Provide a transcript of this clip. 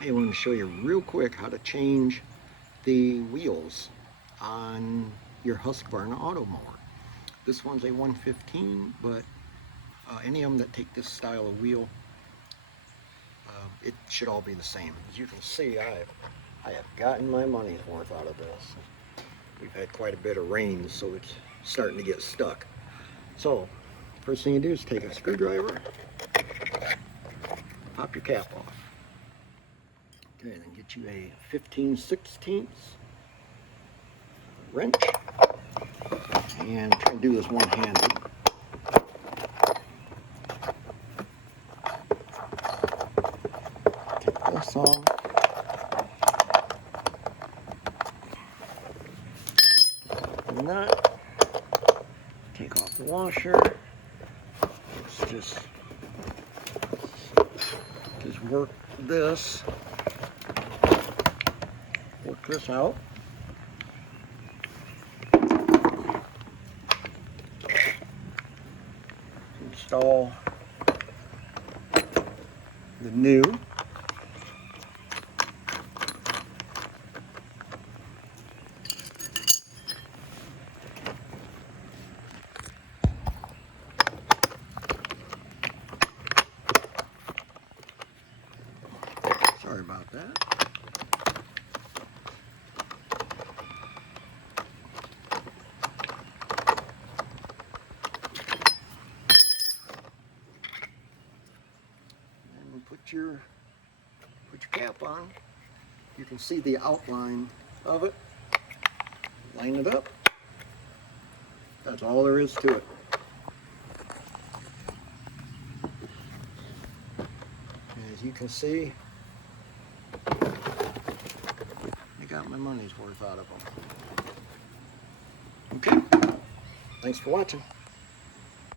I want to show you real quick how to change the wheels on your Husqvarna Automower. This one's a 115, but any of them that take this style of wheel, it should all be the same. As you can see, I have gotten my money's worth out of this. We've had quite a bit of rain, so it's starting to get stuck. So, first thing you do is take a screwdriver, pop your cap off. Okay, then get you a 15/16 wrench, and try to do this one-handed. Take this off. The nut. Take off the washer. Let's just work this. Work this out. Install the new. Sorry about that. And put your cap on. You can see the outline of it. Line it up. That's all there is to it. As you can see, I got my money's worth out of them. Okay, thanks for watching.